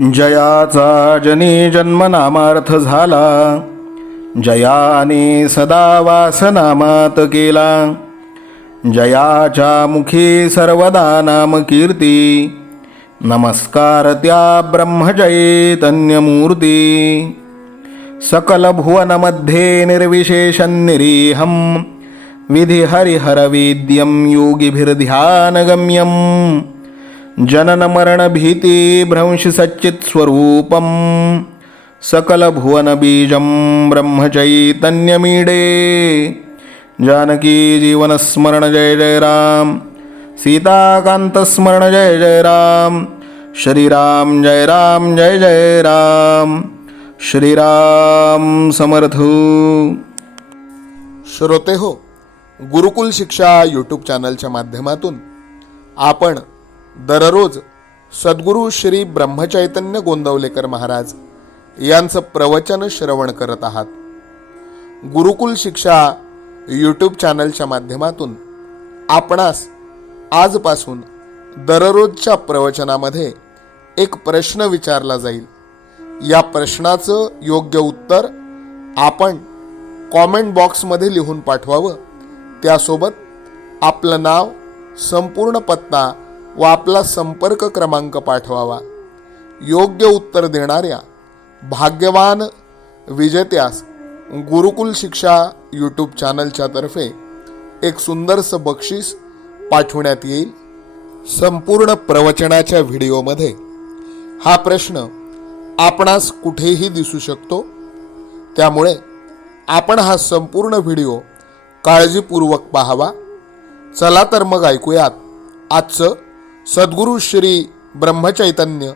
जयाचा जनी जन्मनामार्थ झाला, जयाने सदा वासनामात केला. जयाच्या मुखी सर्वदा नाम कीर्ती, नमस्कार त्या ब्रह्मचैतन्यमूर्ती. सकल भुवनमध्ये निर्विशेषं निरीहं, विधिहरिहरवेद्यं योगिभिर्ध्यानगम्यं. जनन मरण भीति भ्रंश सच्चित् स्वरूपं, सकल भुवन बीजं ब्रह्मचैतन्यमीडे. जानकी जीवन स्मरण जय जय राम, सीताकांत स्मरण जय जय राम. श्रीराम जय राम जय जय राम, श्रीराम समर्थ. श्रोते हो, गुरुकुल शिक्षा यूट्यूब चॅनलच्या माध्यमातून आपण दररोज सद्गुरू श्री ब्रह्मचैतन्य गोंदवलेकर महाराज यांचं प्रवचन श्रवण करत आहात. गुरुकुल शिक्षा यूट्यूब चॅनलच्या माध्यमातून आपणास आजपासून दररोजच्या प्रवचनामध्ये एक प्रश्न विचारला जाईल. या प्रश्नाचं योग्य उत्तर आपण कॉमेंट बॉक्समध्ये लिहून पाठवावं. त्यासोबत आपलं नाव, संपूर्ण पत्ता व आपला संपर्क क्रमांक पाठवावा. योग्य उत्तर देणाऱ्या भाग्यवान विजेत्यास गुरुकुल शिक्षा यूट्यूब चॅनलच्या तर्फे एक सुंदरसं बक्षीस पाठवण्यात येईल. संपूर्ण प्रवचनाच्या व्हिडिओमध्ये हा प्रश्न आपणास कुठेही दिसू शकतो, त्यामुळे आपण हा संपूर्ण व्हिडिओ काळजीपूर्वक पाहावा. चला तर मग ऐकूयात आजचं सद्गुरू श्री ब्रह्मचैतन्य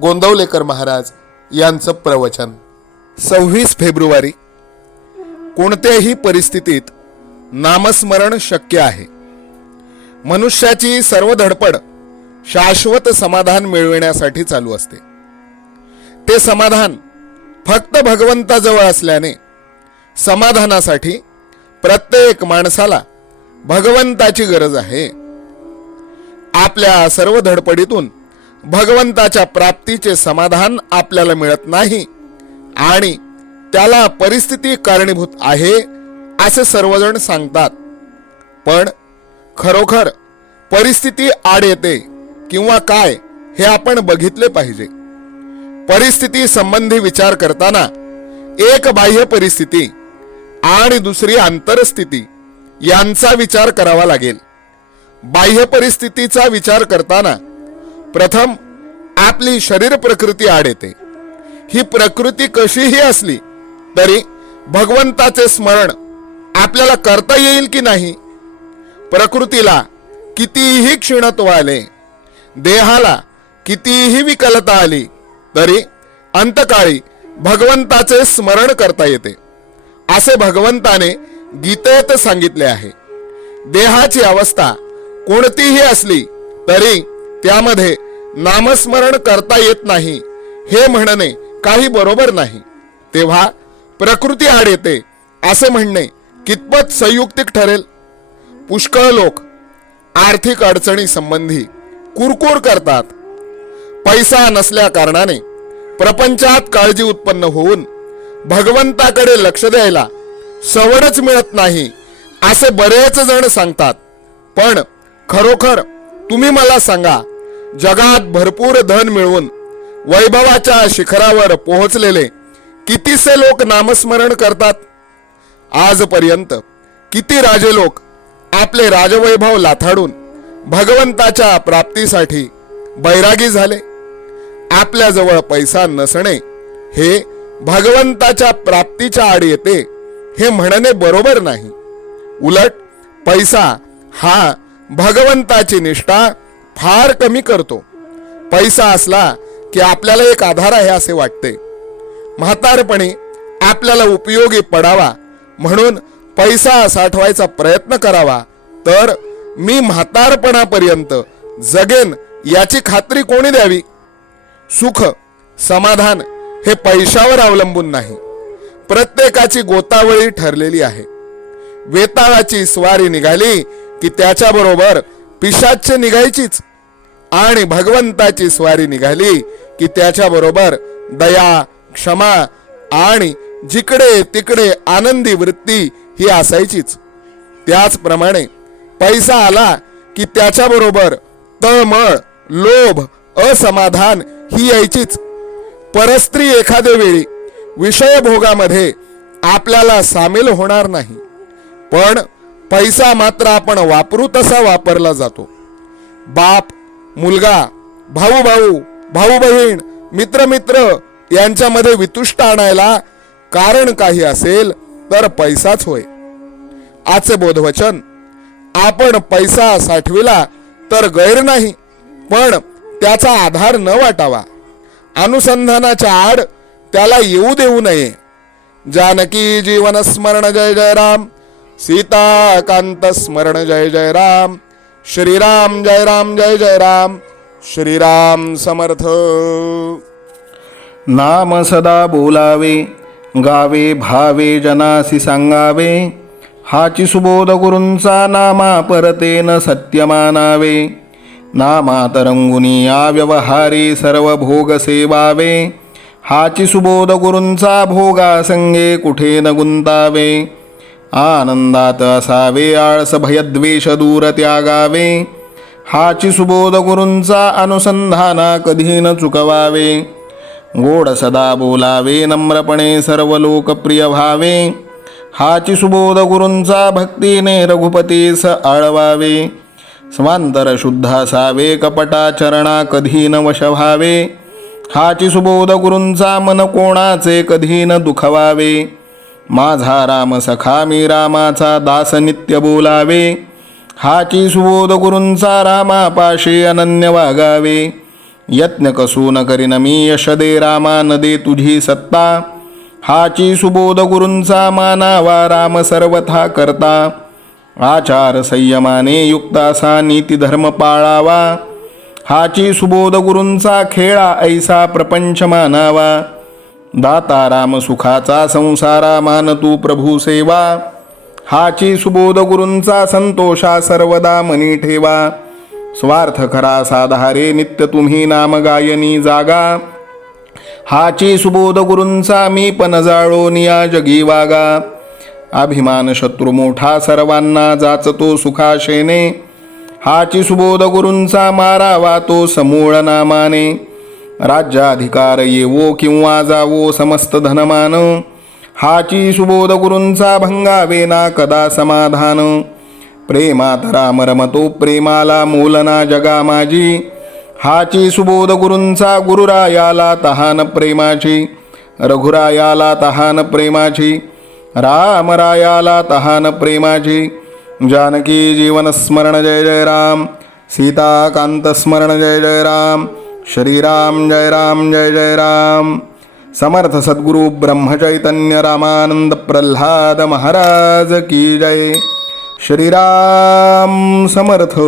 गोंदवलेकर महाराज यांचं प्रवचन. 26 फेब्रुवारी. कोणत्याही परिस्थितीत नामस्मरण शक्य आहे. मनुष्याची सर्व धडपड शाश्वत समाधान मिळविण्यासाठी चालू असते. ते समाधान फक्त भगवंताजवळ असल्याने समाधानासाठी प्रत्येक माणसाला भगवंताची गरज आहे. आपल्या सर्व धडपडीतून भगवंताच्या प्राप्तीचे समाधान आपल्याला मिळत नाही आणि त्याला परिस्थिती कारणीभूत आहे असे सर्वजण सांगतात. पण खरोखर परिस्थिती आड येते किंवा काय हे आपण बघितले पाहिजे. परिस्थिती संबंधी विचार करताना एक बाह्य परिस्थिती आणि दुसरी आंतरस्थिती यांचा विचार करावा लागेल. बाह्य परिस्थितीचा विचार करताना प्रथम आपली शरीर प्रकृती आड येते. ही प्रकृती कशीही असली तरी भगवंताचे स्मरण आपल्याला करता येईल की नाही. प्रकृतीला कितीही क्षीणत्व आले, देहाला कितीही विकलता आली तरी अंतकाळी भगवंताचे स्मरण करता येते असे भगवंताने गीतेत सांगितले आहे. देहाची अवस्था कोणतीही असली तरी त्यामध्ये नामस्मरण करता येत नाही हे म्हणणे काही बरोबर नाही. तेव्हा प्रकृती आड येते असे म्हणणे कितपत संयुक्तिक ठरेल. पुष्कळ लोक आर्थिक अडचणी संबंधी कुरकुर करतात. पैसा नसल्या कारणाने प्रपंचात काळजी उत्पन्न होऊन भगवंताकडे लक्ष द्यायला सवडच मिळत नाही असे बरेच जण सांगतात. पण खरोखर तुम्ही मला सांगा, जगात भरपूर धन मिळवून वैभवाच्या शिखरावर पोहोचलेले कितीसे लोक नामस्मरण करतात. आजपर्यंत किती राजे लोक आपले राजवैभव लाथाडून भगवंताच्या प्राप्तीसाठी बैरागी झाले. आपल्याजवळ पैसा नसणे हे भगवंताच्या प्राप्तीच्या आड येते हे म्हणणे बरोबर नाही. उलट पैसा हा भगवंताची निष्ठा फार कमी करतो. पैसा असला की आपल्याला एक आधार आहे असे वाटते. म्हातारपणी आपल्याला उपयोगी पडावा म्हणून पैसा साठवायचा प्रयत्न करावा तर मी म्हातारपणापर्यंत जगेन याची खात्री कोणी द्यावी. सुख समाधान हे पैशावर अवलंबून नाही. प्रत्येकाची गोतावळी ठरलेली आहे. वेताळाची स्वारी निघाली की त्याच्याबरोबर पिशाच्य निघायचीच आणि भगवंताची स्वारी निघाली की त्याच्याबरोबर दया, क्षमा आणि जिकडे तिकडे आनंदी वृत्ती ही असायचीच. त्याचप्रमाणे पैसा आला की त्याच्याबरोबर तळमळ, लोभ, असमाधान ही यायचीच. परस्त्री एखाद्या वेळी विषयभोगामध्ये आपल्याला सामील होणार नाही, पण पैसा मात्र आपण वापरू तसा वापरला जातो. बाप मुलगा, भाऊ भाऊ, भाऊ बहीण, मित्र मित्र यांच्यामध्ये वितुष्ट आणायला कारण काही असेल तर पैसाच होय. आजचे बोधवचन, आपण पैसा साठविला तर गैर नाही, पण त्याचा आधार न वाटावा. अनुसंधानाच्या आड त्याला येऊ देऊ नये. जानकी जीवन स्मरण जय जय राम. सीताकांत स्मरण जय जय राम. श्रीराम जय राम जय जय राम. श्रीराम समर्थ. नाम सदा बोलावे, गावे भावे जनासी सांगावे. हाची सुबोध गुरूंचा नामा परतेन सत्य मानावे. नामात रंगुनी या व्यवहारी सर्व भोग सेवावे. हाची सुबोध गुरूंचा भोगा संगे कुठे न गुंतावे. आनंदात असावे, आळस भयद्वेष दूर त्यागावे. हाची सुबोध गुरूंचा अनुसंधाना कधी न चुकवावे. गोड सदा बोलावे, नम्रपणे सर्व लोकप्रिय व्हावे. हाची सुबोध गुरूंचा भक्तीने रघुपतीस आळवावे. स्वांतर शुद्ध असावे, कपटाचरणा कधी न वश व्हावे. हाची सुबोध गुरूंचा मन कोणाचे कधी न दुखवावे. माझा राम सखा, मी रामाचा दास नित्य बोलावे. हाची सुबोध गुरूंचा रामापाशी अनन्य वागावे. यत्न कसू न करीन मी, यश दे रामा न दे तुझी सत्ता. हाची सुबोध गुरूंचा मानावा, राम सर्वथा करता. आचार संयमाने युक्त असा नीती धर्म पाळावा. हाची सुबोध गुरूंचा खेळा ऐसा प्रपंच मानावा. दाता राम सुखाचा संसारा, मान तू प्रभू सेवा. हाची सुबोध गुरूंचा संतोषा सर्वदा मनी ठेवा. स्वार्थ खरा साधारे, नित्य तुम्ही नाम गायनी जागा. हाची सुबोध गुरूंचा मी पण जाळो निया जगी वागा. अभिमान शत्रू मोठा, सर्वांना जाचतो सुखाशेने. हाची सुबोध गुरूंचा मारावा तो समूळ नामाने. राज्याधिकार येवो किंवा जावो समस्त धनमान. हाची सुबोध गुरूंचा भंगावे ना कदा समाधान. प्रेमात राम रमतो, प्रेमाला मोलना जगा माझी. हाची सुबोध गुरूंचा गुरुरायाला तहान प्रेमाची. रघुरायाला तहान प्रेमाची. रामरायाला तहान प्रेमाची. जानकी जीवन स्मरण जय जय राम. सीताकांत स्मरण जय जय राम. श्रीराम जय राम जय जय राम. समर्थ सद्गुरु ब्रह्मचैतन्य रामानंद प्रल्हाद महाराज की जय. श्रीराम समर्थ.